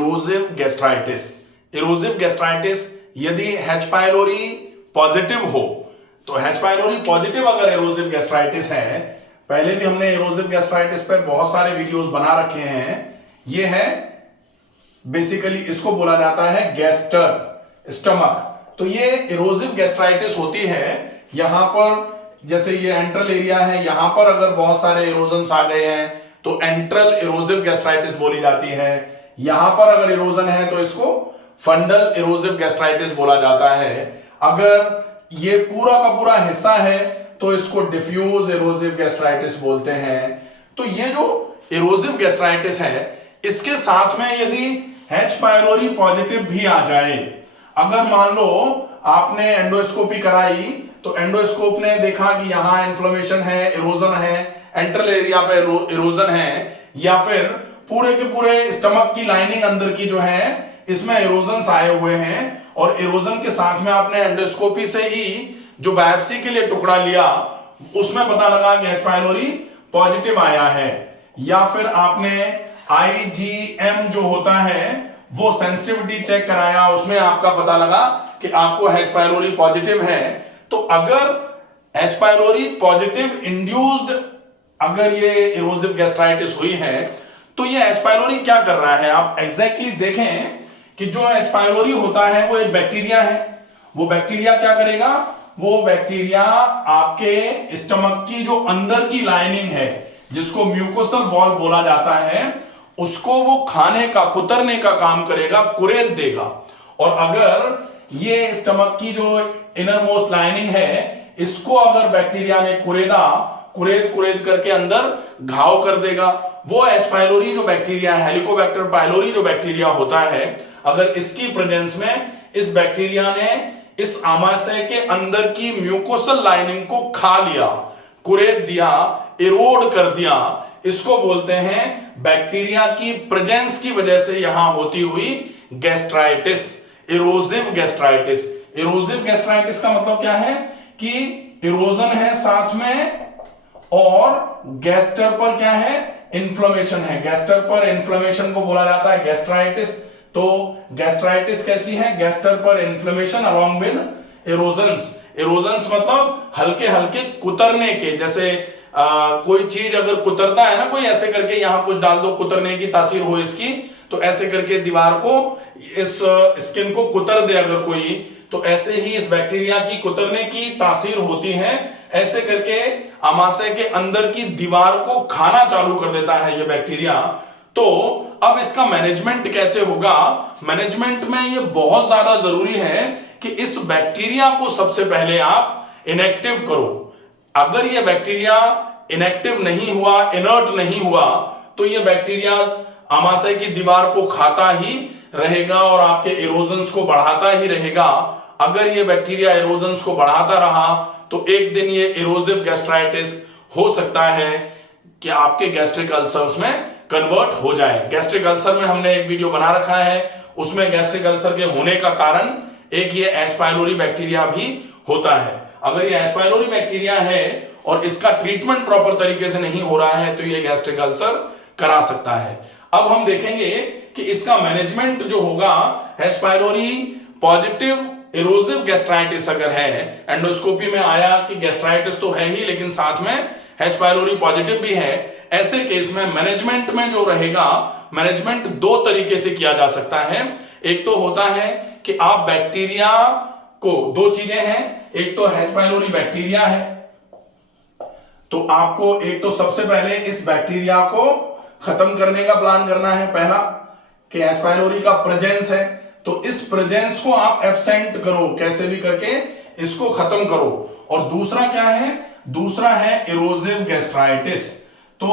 इरोजिव gastritis. इरोजिव gastritis यदि H pylori positive हो, तो H पाइलोरी पॉजिटिव अगर इरोजिव गैस्ट्राइटिस है, पहले भी हमने इरोजिव गैस्ट्राइटिस पर बहुत सारे वीडियोस बना रखे हैं। ये है बेसिकली, इसको बोला जाता है गैस्टर स्टमक। तो ये इरोजिव गैस्ट्राइटिस होती है, यहां पर जैसे ये एंट्रल एरिया है, यहां पर अगर बहुत सारे इरोजन आ गए हैं तो एंट्रल इरोजिव गैस्ट्राइटिस बोली जाती है। यहां पर अगर इरोजन है तो इसको फंडल इरोजिव गैस्ट्राइटिस बोला जाता है। अगर ये पूरा का पूरा हिस्सा है तो इसको डिफ्यूज इरोजिव गैस्ट्राइटिस बोलते हैं। तो ये जो इरोजिव गैस्ट्राइटिस है, इसके साथ में यदि H पाइलोरी पॉजिटिव भी आ जाए, अगर मान लो आपने एंडोस्कोपी कराई तो एंडोस्कोप ने देखा कि यहां इन्फ्लेमेशन है, इरोजन है, एंट्रल एरिया पे इरोजन है, या फिर पूरे के पूरे स्टमक की लाइनिंग अंदर की जो है इसमें इरोजन आए हुए हैं, और इरोजन के साथ में आपने एंडोस्कोपी से ही जो बायोप्सी के लिए टुकड़ा लिया उसमें पता लगा कि H पाइलोरी पॉजिटिव आया है, या फिर आपने IgM जो होता है वो सेंसिटिविटी चेक कराया, उसमें आपका पता लगा कि आपको H पाइलोरी पॉजिटिव है। तो अगर H पाइलोरी पॉजिटिव इंड्यूस्ड अगर ये इरोजिव गैस्ट्राइटिस हुई है, तो ये H पाइलोरी क्या कर रहा है, आप एग्जैक्टली देखें कि जो H पाइलोरी होता है वो एक बैक्टीरिया है। वो बैक्टीरिया क्या करेगा, वो बैक्टीरिया आपके स्टमक की जो अंदर की लाइनिंग है, जिसको म्यूकोसल वॉल बोला जाता है, उसको वो खाने का, कुतरने का काम करेगा, कुरेद देगा। और अगर ये स्टमक की जो इनर मोस्ट लाइनिंग है, इसको अगर बैक्टीरिया ने कुरेदा, कुरेद करके अंदर घाव कर देगा, वो H पाइलोरी जो बैक्टीरिया है, हेलिकोबैक्टर पाइलोरी जो बैक्टीरिया होता है, अगर इसकी प्रेजेंस में इस बैक्टीरिया ने इस आमाशय के अंदर की म्यूकोसल लाइनिंग को खा लिया, कुरेद दिया, इरोड कर दिया, इसको बोलते हैं बैक्टीरिया की प्रेजेंस की वजह से यहां होती हुई गैस्ट्राइटिस, इरोजिव गैस्ट्राइटिस। इरोजिव गैस्ट्राइटिस का मतलब क्या है कि इरोजन है साथ में, और गैस्टर पर क्या है, इन्फ्लेमेशन है। गैस्टर पर इन्फ्लेमेशन को बोला जाता है गैस्ट्राइटिस। तो गैस्ट्राइटिस कैसी है, गैस्टर पर inflammation along with erosions. Erosions मतलब हल्के हल्के कुतरने के, जैसे कोई चीज अगर कुतरता है ना, कोई ऐसे करके यहां कुछ डाल दो, कुतरने की तासीर हो इसकी, तो ऐसे करके दीवार को, इस स्किन को कुतर दे अगर कोई, तो ऐसे ही इस बैक्टीरिया की कुतरने की तासीर होती है। ऐसे करके आमाशय के अंदर की दीवार को खाना चालू कर देता है ये बैक्टीरिया। तो अब इसका मैनेजमेंट कैसे होगा, मैनेजमेंट में ये बहुत ज्यादा जरूरी है कि इस बैक्टीरिया को सबसे पहले आप इनएक्टिव करो। अगर ये बैक्टीरिया इनएक्टिव नहीं हुआ, इनर्ट नहीं हुआ, तो ये बैक्टीरिया आमाशय की दीवार को खाता ही रहेगा और आपके इरोजन्स को बढ़ाता ही रहेगा। अगर ये बैक्टीरिया इरोजन्स को बढ़ाता रहा तो एक दिन ये इरोजिव गैस्ट्राइटिस हो सकता है कि आपके गैस्ट्रिक अल्सर्स में कन्वर्ट हो जाए। गैस्ट्रिक अल्सर में हमने एक वीडियो बना रखा है, उसमें गैस्ट्रिक अल्सर के होने का कारण एक ये H पाइलोरी बैक्टीरिया भी होता है। अगर ये H पाइलोरी बैक्टीरिया है और इसका ट्रीटमेंट प्रॉपर तरीके से नहीं हो रहा है तो ये गैस्ट्रिक अल्सर करा सकता है। अब हम देखेंगे कि इसका मैनेजमेंट जो होगा, H पाइलोरी पॉजिटिव इरोजिव गैस्ट्राइटिस अगर है, एंडोस्कोपी में आया कि गैस्ट्राइटिस तो है ही लेकिन साथ में H पाइलोरी पॉजिटिव भी है, ऐसे केस में मैनेजमेंट में जो रहेगा, मैनेजमेंट दो तरीके से किया जा सकता है। एक तो होता है कि आप बैक्टीरिया को, दो चीजें हैं, एक तो H पाइलोरी बैक्टीरिया है, तो आपको एक तो सबसे पहले इस बैक्टीरिया को खत्म करने का प्लान करना है। पहला कि H पाइलोरी का प्रेजेंस है, तो इस प्रेजेंस को आप एब्सेंट करो, कैसे भी करके इसको खत्म करो। और दूसरा क्या है, दूसरा है इरोजिव गैस्ट्राइटिस। तो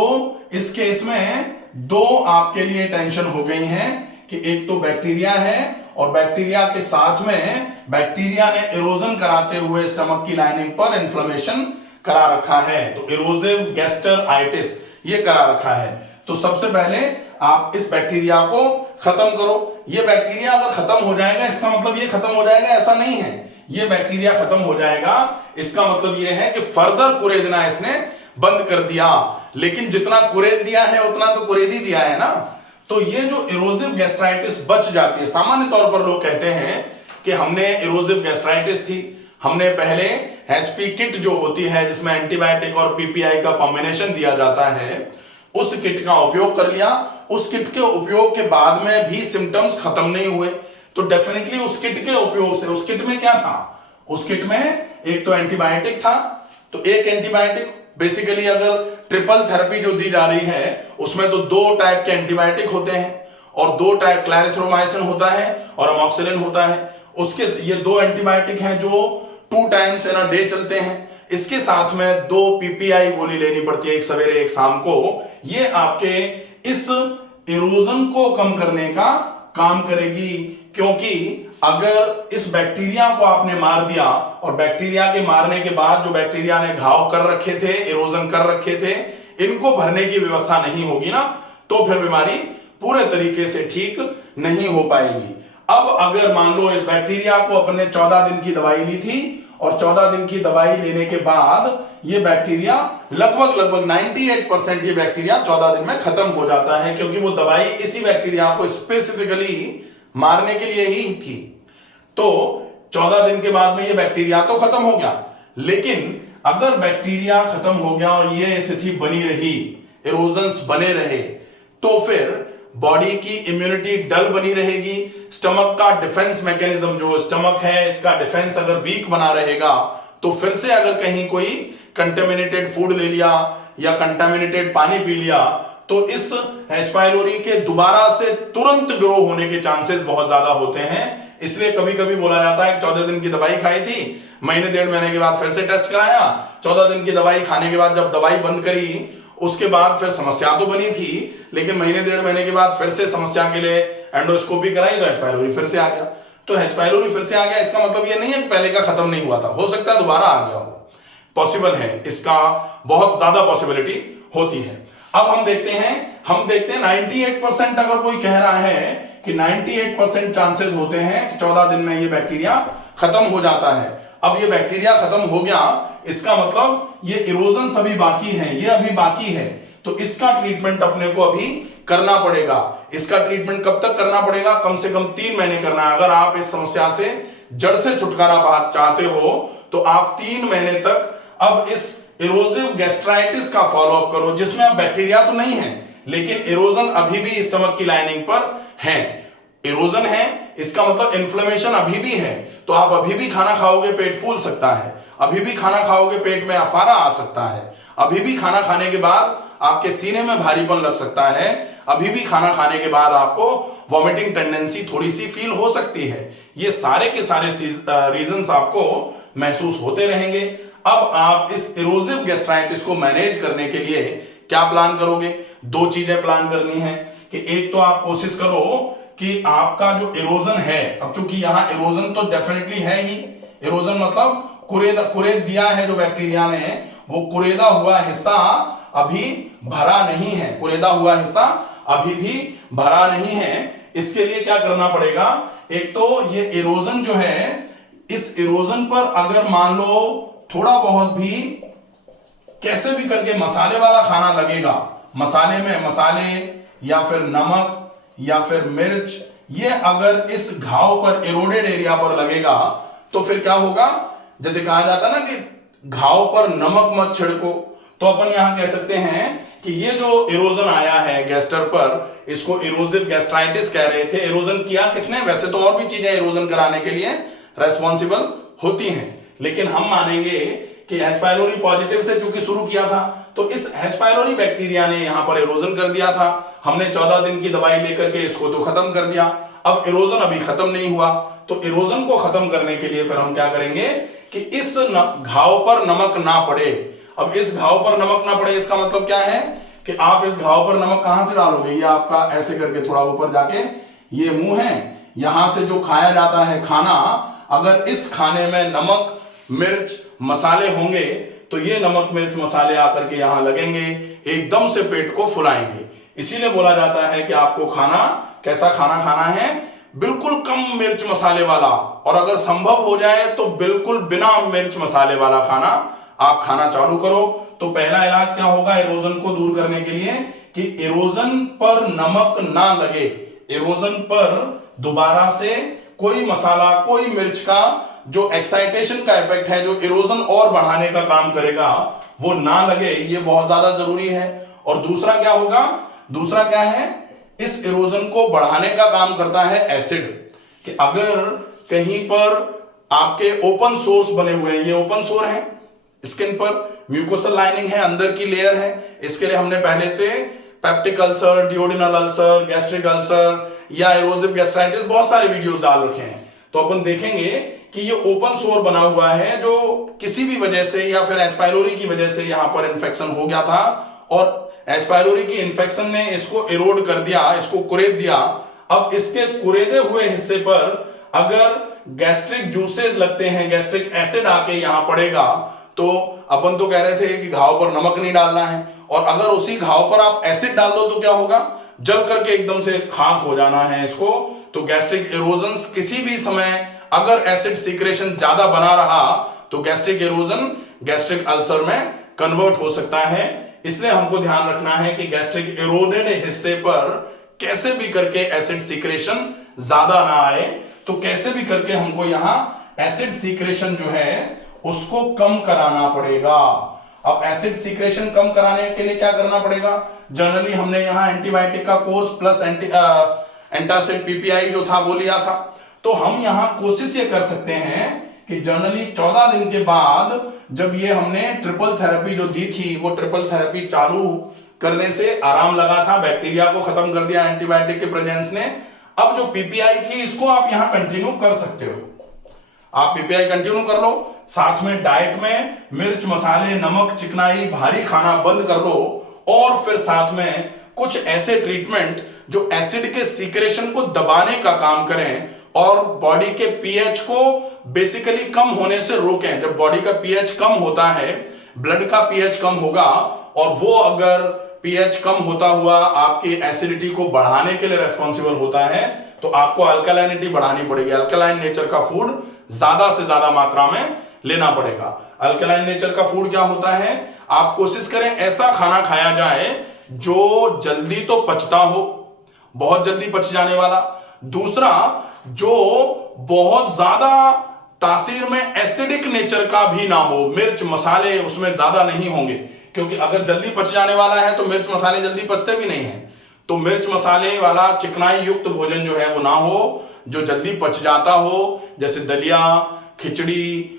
इस केस में दो आपके लिए टेंशन हो गई हैं कि एक तो बैक्टीरिया है और बैक्टीरिया के साथ में बैक्टीरिया ने इरोजन कराते हुए स्टमक की लाइनिंग पर इन्फ्लेमेशन करा रखा है, तो इरोजिव गैस्ट्राइटिस ये करा रखा है। तो सबसे पहले आप इस बैक्टीरिया को खत्म करो। ये बैक्टीरिया अगर खत्म हो जाएगा, इसका मतलब ये खत्म हो जाएगा ऐसा नहीं है, ये बैक्टीरिया खत्म हो जाएगा इसका मतलब ये है कि फर्दर कुरेदना इसने बंद कर दिया। लेकिन जितना कुरेद दिया है उतना तो कुरेद ही दिया है ना, तो ये जो इरोजिव गैस्ट्राइटिस बच जाती है, सामान्य तौर पर लोग कहते हैं कि हमने इरोजिव गैस्ट्राइटिस थी, हमने पहले एचपी किट जो होती है जिसमें एंटीबायोटिक और पीपीआई का कॉम्बिनेशन दिया जाता है, उस किट का उपयोग कर लिया, उस किट के उपयोग के बाद में भी सिम्टम्स खत्म नहीं हुए, तो डेफिनेटली उस किट के उपयोग से, उस किट में क्या था, उस किट में एक तो एंटीबायोटिक था, तो एक एंटीबायोटिक बेसिकली अगर ट्रिपल थेरेपी जो दी जा रही है उसमें तो 2 टाइप के एंटीबायोटिक होते हैं और 2 टाइप क्लैरिथ्रोमाइसिन होता है और अमॉक्सिलिन होता है। उसके ये 2 एंटीबायोटिक हैं जो 2 टाइम्स इन अ डे चलते हैं। इसके साथ में 2 पीपीआई गोली लेनी पड़ती है, एक सवेरे एक शाम को। ये आपके इस इरोजन को कम करने का काम करेगी, क्योंकि अगर इस बैक्टीरिया को आपने मार दिया और बैक्टीरिया के मारने के बाद जो बैक्टीरिया ने घाव कर रखे थे, इरोजन कर रखे थे, इनको भरने की व्यवस्था नहीं होगी ना, तो फिर बीमारी पूरे तरीके से ठीक नहीं हो पाएगी। अब अगर मान लो इस बैक्टीरिया को अपने 14 दिन की दवाई ली थी और 14 दिन की दवाई लेने के बाद ये बैक्टीरिया लगभग 98% ये बैक्टीरिया 14 दिन में खत्म हो जाता है, क्योंकि वो दवाई इसी बैक्टीरिया को स्पेसिफिकली मारने के लिए ही थी। तो 14 दिन के बाद में ये बैक्टीरिया तो खत्म हो गया, लेकिन अगर बैक्टीरिया खत्म हो गया और ये स्थिति बनी रही, इरोजन्स बने रहे, तो फिर बॉडी की इम्यूनिटी डल बनी रहेगी। स्टमक का डिफेंस मैकेनिज्म, जो स्टमक है इसका डिफेंस अगर वीक बना रहेगा, तो फिर से अगर कहीं कोई कंटेमिनेटेड फूड ले लिया या कंटेमिनेटेड पानी पी लिया, तो इस एच पाइलोरी के दोबारा से तुरंत ग्रो होने के चांसेस बहुत ज्यादा होते हैं। इसलिए कभी कभी बोला जाता है 14 दिन की दवाई खाई थी, महीने 1.5 महीने के बाद फिर से टेस्ट कराया, 14 दिन की दवाई खाने के बाद जब दवाई बंद करी उसके बाद फिर समस्या तो बनी थी, लेकिन महीने 1.5 महीने के बाद फिर से समस्या के लिए एंडोस्कोपी कराई तो एच पाइलोरी फिर से आ गया। तो एच पाइलोरी फिर से आ गया, इसका मतलब ये नहीं है कि पहले का खत्म नहीं हुआ था, हो सकता है दोबारा आ गया हो, पॉसिबल है, इसका बहुत ज्यादा पॉसिबिलिटी होती है। अब हम देखते हैं 98% अगर कोई कह रहा है कि 98% चांसेस होते हैं कि 14 दिन में ये बैक्टीरिया खत्म हो जाता है। अब ये बैक्टीरिया खत्म हो गया, इसका मतलब ये इरोजन अभी बाकी है, ये अभी बाकी है, तो इसका ट्रीटमेंट अपने को अभी करना पड़ेगा। इसका ट्रीटमेंट कब तक करना पड़ेगा? कम से कम 3 महीने करना है। अगर आप इस समस्या से जड़ से छुटकारा पा चाहते हो तो आप 3 महीने तक अब इस इरोजिव गैस्ट्राइटिस का फॉलोअप करो, जिसमें अब बैक्टीरिया तो नहीं है लेकिन इरोजन अभी भी स्टमक की लाइनिंग पर है। इरोजन है इसका मतलब इन्फ्लेमेशन अभी भी है, तो आप अभी भी खाना खाओगे पेट फूल सकता है, अभी भी खाना खाओगे पेट में अफारा आ सकता है, अभी भी खाना खाने के बाद आपके सीने में भारीपन लग सकता है, अभी भी खाना खाने के बाद आपको वॉमिटिंग टेंडेंसी थोड़ी सी फील हो सकती है। ये सारे के सारे रीजंस आपको महसूस होते रहेंगे। अब आप इस इरोजिव गैस्ट्राइटिस को मैनेज करने के लिए क्या प्लान करोगे? 2 चीजें प्लान करनी है कि एक तो आप कोशिश करो कि आपका जो इरोजन है, अब चूंकि यहां इरोजन तो डेफिनेटली है ही, इरोजन मतलब कुरेद दिया है जो बैक्टीरिया ने, वो कुरेदा हुआ हिस्सा अभी भरा नहीं है, कुरेदा हुआ हिस्सा अभी भी भरा नहीं है। इसके लिए क्या करना पड़ेगा? एक तो ये इरोजन जो है, इस इरोजन पर अगर मान लो थोड़ा बहुत भी कैसे भी करके मसाले वाला खाना लगेगा, मसाले में मसाले या फिर नमक या फिर मिर्च, ये अगर इस घाव पर, इरोडेड एरिया पर लगेगा तो फिर क्या होगा? जैसे कहा जाता ना कि घाव पर नमक मत छिड़को, तो अपन यहां कह सकते हैं कि ये जो इरोजन आया है गैस्टर पर, इसको इरोजिव गैस्ट्राइटिस कह रहे थे। इरोजन किया किसने? वैसे तो और भी चीजें इरोजन कराने के लिए रेस्पॉन्सिबल होती हैं, लेकिन हम मानेंगे कि एच पाइलोरी पॉजिटिव से चूंकि शुरू किया था, तो इस एच पाइलोरी बैक्टीरिया ने यहां पर इरोजन कर दिया था। हमने 14 दिन की दवाई लेकर के इसको तो खत्म कर दिया। अब इरोजन अभी खत्म नहीं हुआ, तो इरोजन को खत्म करने के लिए फिर हम क्या करेंगे कि इस घाव पर नमक ना पड़े। अब इस घाव पर नमक ना पड़े, इसका मतलब क्या है कि आप इस घाव पर नमक कहां से डालोगे? ये आपका ऐसे करके थोड़ा ऊपर जाके ये मुंह है, यहां से जो खाया जाता है खाना, अगर इस खाने में नमक मिर्च मसाले होंगे तो ये नमक मिर्च मसाले आकर के यहां लगेंगे, एकदम से पेट को फुलाएंगे। इसीलिए बोला जाता है कि आपको खाना कैसा खाना खाना है? बिल्कुल कम मिर्च मसाले वाला, और अगर संभव हो जाए तो बिल्कुल बिना मिर्च मसाले वाला खाना आप खाना चालू करो। तो पहला इलाज क्या होगा इरोजन को दूर करने के लिए कि इरोजन पर नमक ना लगे, इरोजन पर दोबारा से कोई मसाला, कोई मिर्च का जो एक्साइटेशन का इफेक्ट है, जो इरोजन और बढ़ाने का काम करेगा, वो ना लगे, ये बहुत ज्यादा जरूरी है। और दूसरा क्या होगा, दूसरा क्या है, इस इरोजन को बढ़ाने का काम करता है एसिड, कि अगर कहीं पर आपके ओपन सोर्स बने हुए हैं, ये ओपन सोर है, स्किन पर म्यूकोसल लाइनिंग है, अंदर की लेयर है, इसके लिए हमने पहले से peptic ulcer, duodenal ulcer, gastric ulcer या एरोसिव गैस्ट्राइटिस बहुत सारे वीडियोस डाल रखे हैं। तो अपन देखेंगे कि ये ओपन सोर बना हुआ है जो किसी भी वजह से या फिर एच पाइलोरी की वजह से यहां पर इंफेक्शन हो गया था, और एच पाइलोरी की इंफेक्शन ने इसको इरोड कर दिया, इसको कुरेद दिया। अब इसके कुरेदे हुए हिस्से पर अगर गैस्ट्रिक जूसेस लगते हैं, गैस्ट्रिक एसिड आके यहां पड़ेगा, तो अपन तो कह रहे थे कि घाव पर नमक नहीं डालना है, और अगर उसी घाव पर आप एसिड डाल दो तो क्या होगा, जल करके एकदम से खाक हो जाना है इसको। तो गैस्ट्रिक इरोजन किसी भी समय अगर एसिड सीक्रेशन ज्यादा बना रहा तो गैस्ट्रिक इरोजन गैस्ट्रिक अल्सर में कन्वर्ट हो सकता है। इसलिए हमको ध्यान रखना है कि गैस्ट्रिक इरोडेड हिस्से पर कैसे भी करके एसिड सीक्रेशन ज्यादा ना आए, तो कैसे भी करके हमको यहां एसिड सीक्रेशन जो है उसको कम कराना पड़ेगा। अब एसिड सीक्रेशन कम कराने के लिए क्या करना पड़ेगा, जनरली हमने यहां एंटीबायोटिक का कोर्स प्लस एंटासिड पीपीआई जो था वो लिया था। तो हम यहां कोशिश ये कर सकते हैं कि जनरली 14 दिन के बाद जब ये हमने ट्रिपल थेरेपी जो दी थी, वो ट्रिपल थेरेपी चालू करने से आराम लगा था, बैक्टीरिया को खत्म कर दिया एंटीबायोटिक के प्रेजेंस ने। अब जो पीपीआई थी इसको आप यहां कंटिन्यू कर सकते हो, आप पीपीआई कंटिन्यू कर लो, साथ में डाइट में मिर्च, मसाले, नमक, चिकनाई, भारी खाना बंद कर दो, और फिर साथ में कुछ ऐसे ट्रीटमेंट जो एसिड के सीक्रेशन को दबाने का काम करें और बॉडी के पीएच को बेसिकली कम होने से रोकें। जब बॉडी का पीएच कम होता है, ब्लड का पीएच कम होगा, और वो अगर पीएच कम होता हुआ आपकी एसिडिटी को बढ़ाने के लिए रेस्पॉन्सिबल होता है, तो आपको अल्कलाइनिटी बढ़ानी पड़ेगी। अल्कलाइन नेचर का फूड ज्यादा से ज्यादा मात्रा में लेना पड़ेगा। अल्कलाइन नेचर का फूड क्या होता है, आप कोशिश करें ऐसा खाना खाया जाए जो जल्दी तो पचता हो, बहुत जल्दी पच जाने वाला। दूसरा, जो बहुत ज्यादा तासीर में एसिडिक नेचर का भी ना हो, मिर्च मसाले उसमें ज्यादा नहीं होंगे, क्योंकि अगर जल्दी पच जाने वाला है तो मिर्च मसाले जल्दी पचते भी नहीं है। तो मिर्च मसाले वाला चिकनाई युक्त भोजन जो है वो ना हो, जो जल्दी पच जाता हो, जैसे दलिया, खिचड़ी,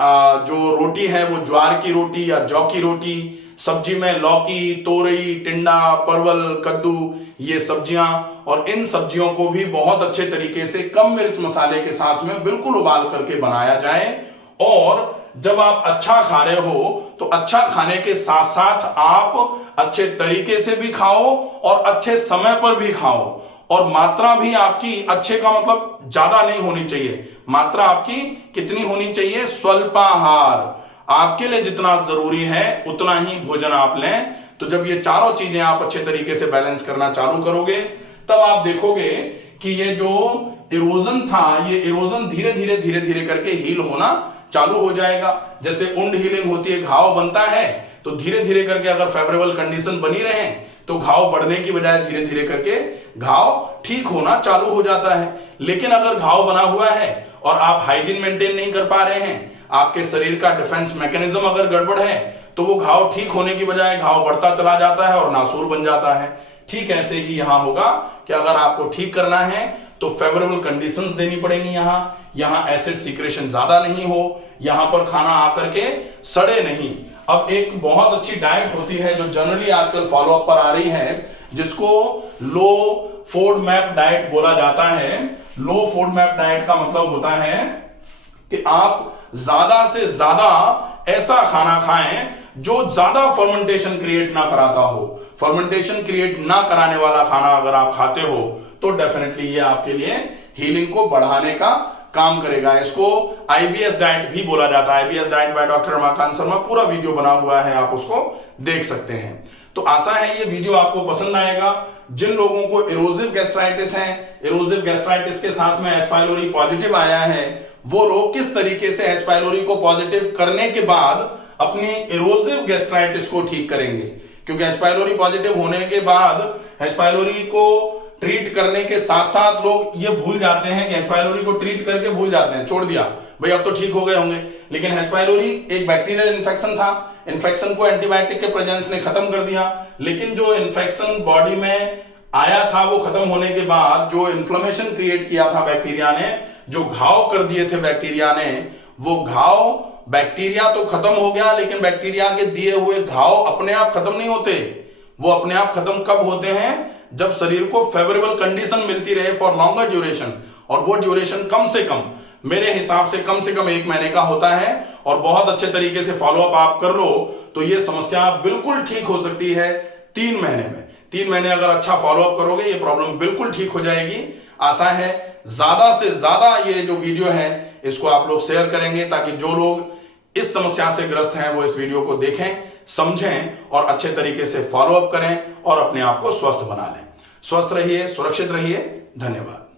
जो रोटी है वो ज्वार की रोटी या जौ की रोटी, सब्जी में लौकी, तोरई, टिंडा, परवल, कद्दू, ये सब्जियां, और इन सब्जियों को भी बहुत अच्छे तरीके से कम मिर्च मसाले के साथ में बिल्कुल उबाल करके बनाया जाए। और जब आप अच्छा खा रहे हो तो अच्छा खाने के साथ साथ आप अच्छे तरीके से भी खाओ और अच्छे समय पर भी खाओ, और मात्रा भी आपकी अच्छे का मतलब ज्यादा नहीं होनी चाहिए, मात्रा आपकी कितनी होनी चाहिए, स्वल्पाहार, आपके लिए जितना जरूरी है उतना ही भोजन आप लें। तो जब ये चारों चीजें आप अच्छे तरीके से बैलेंस करना चालू करोगे, तब आप देखोगे कि ये जो इरोजन था, ये इरोजन धीरे धीरे धीरे धीरे करके हील होना चालू हो जाएगा। जैसे वुंड हीलिंग होती है, घाव बनता है, तो धीरे धीरे करके अगर फेवरेबल कंडीशन बनी रहे तो घाव बढ़ने की बजाय धीरे धीरे करके घाव ठीक होना चालू हो जाता है। लेकिन अगर घाव बना हुआ है और आप हाइजीन मेंटेन नहीं कर पा रहे हैं, आपके शरीर का डिफेंस मैकेनिज्म अगर गड़बड़ है, तो वो घाव ठीक होने की बजाय घाव बढ़ता चला जाता है और नासूर बन जाता है। ठीक ऐसे ही यहां होगा कि अगर आपको ठीक करना है तो फेवरेबल कंडीशंस देनी पड़ेंगी। यहां एसिड सीक्रेशन ज्यादा नहीं हो, यहां पर खाना आकर के सड़े नहीं। अब एक बहुत अच्छी डाइट होती है जो जनरली आजकल फॉलोअप पर आ रही है, जिसको लो फोडमैप डाइट बोला जाता है। लो फोडमैप डाइट का मतलब होता है कि आप ज्यादा से ज्यादा ऐसा खाना खाएं जो ज्यादा फर्मेंटेशन क्रिएट ना कराता हो। फर्मेंटेशन क्रिएट ना कराने वाला खाना अगर आप खाते हो तो डेफिनेटली ये आपके लिए हीलिंग को बढ़ाने का काम करेगा। इसको आईबीएस डाइट भी बोला जाता है। IBS diet by doctor Ramakant Sharma, पूरा वीडियो बना हुआ है, आप उसको देख सकते हैं। तो आशा है ये वीडियो आपको पसंद आएगा। जिन लोगों को इरोसिव गैस्ट्राइटिस है, इरोसिव गैस्ट्राइटिस के साथ में एच पाइलोरी पॉजिटिव आया है, वो लोग किस तरीके से एच पाइलोरी को पॉजिटिव करने के बाद अपनी इरोसिव गैस्ट्राइटिस को ठीक करेंगे। क्योंकि एच पाइलोरी पॉजिटिव होने के बाद एच पाइलोरी को ट्रीट करने के साथ साथ लोग ये भूल जाते हैं कि एच पाइलोरी को ट्रीट करके भूल जाते हैं, छोड़ दिया भाई अब तो ठीक हो गए होंगे। लेकिन एच पाइलोरी एक बैक्टीरियल इन्फेक्शन था, इन्फेक्शन को एंटीबायोटिक के प्रेजेंस ने खत्म कर दिया। लेकिन जो इन्फेक्शन बॉडी में आया था वो खत्म होने के बाद जो इन्फ्लेमेशन क्रिएट किया था बैक्टीरिया ने, जो घाव कर दिए थे बैक्टीरिया ने, वो घाव बैक्टीरिया तो खत्म हो गया, लेकिन बैक्टीरिया के दिए हुए घाव अपने आप खत्म नहीं होते। वो अपने आप खत्म कब होते हैं? जब शरीर को फेवरेबल कंडीशन मिलती रहे फॉर लॉन्गर ड्यूरेशन, और वो ड्यूरेशन कम से कम, मेरे हिसाब से कम 1 महीने का होता है। और बहुत अच्छे तरीके से फॉलोअप आप कर लो तो ये समस्या बिल्कुल ठीक हो सकती है 3 महीने में। 3 महीने अगर अच्छा फॉलोअप करोगे ये प्रॉब्लम बिल्कुल ठीक हो जाएगी। आशा है ज्यादा से ज्यादा ये जो वीडियो है इसको आप लोग शेयर करेंगे, ताकि जो लोग इस समस्या से ग्रस्त हैं वो इस वीडियो को देखें, समझें और अच्छे तरीके से फॉलोअप करें और अपने आप को स्वस्थ बना लें। स्वस्थ रहिए, सुरक्षित रहिए। धन्यवाद।